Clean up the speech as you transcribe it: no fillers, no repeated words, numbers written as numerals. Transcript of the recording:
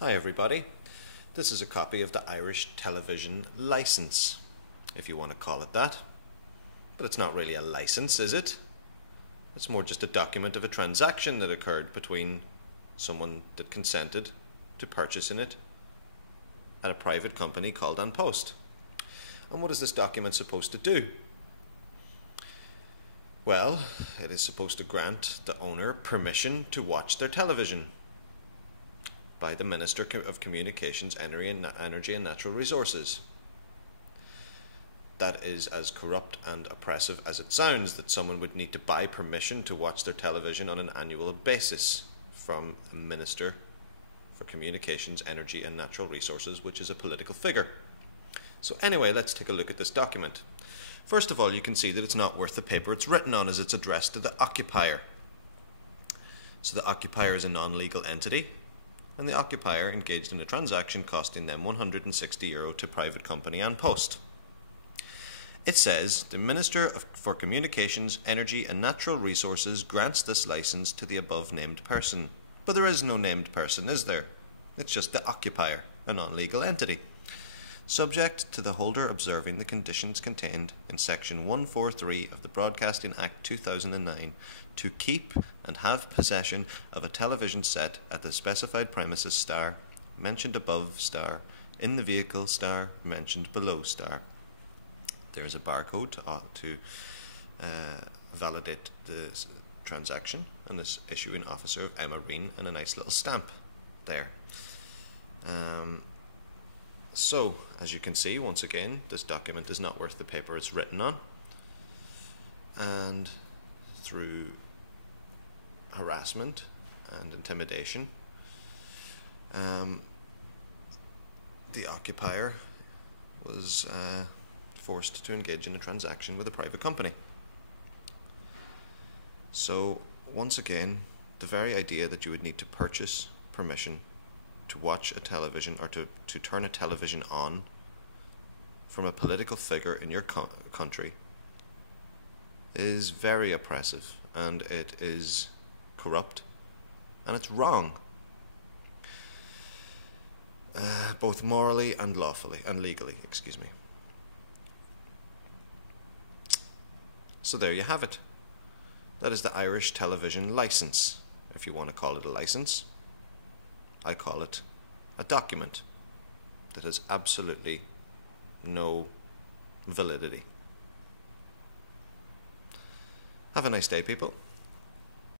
Hi everybody, this is a copy of the Irish television licence, if you want to call it that. But it's not really a licence, is it? It's more just a document of a transaction that occurred between someone that consented to purchasing it at a private company called An Post. And what is this document supposed to do? Well, it is supposed to grant the owner permission to watch their television by the Minister of Communications, Energy and Natural Resources. That is as corrupt and oppressive as it sounds, that someone would need to buy permission to watch their television on an annual basis from a Minister for Communications, Energy and Natural Resources, which is a political figure. So anyway, let's take a look at this document. First of all, you can see that it's not worth the paper it's written on, as it's addressed to the Occupier. So the Occupier is a non-legal entity, and the Occupier engaged in a transaction costing them €160 to private company An Post. It says, the Minister for Communications, Energy and Natural Resources grants this licence to the above named person. But there is no named person, is there? It's just the Occupier, a non-legal entity, subject to the holder observing the conditions contained in Section 143 of the Broadcasting Act 2009 to keep and have possession of a television set at the specified premises star, mentioned above star, in the vehicle star, mentioned below star. There is a barcode to validate the transaction, and this issuing officer of Emma Reen, and a nice little stamp there. So, as you can see, once again, this document is not worth the paper it's written on, and through harassment and intimidation, the Occupier was forced to engage in a transaction with a private company. So, once again, the very idea that you would need to purchase permission to watch a television, or to turn a television on from a political figure in your country, is very oppressive, and it is corrupt, and it's wrong, both morally and lawfully, and legally, excuse me. So there you have it. That is the Irish television licence, if you want to call it a licence. I call it a document that has absolutely no validity. Have a nice day, people.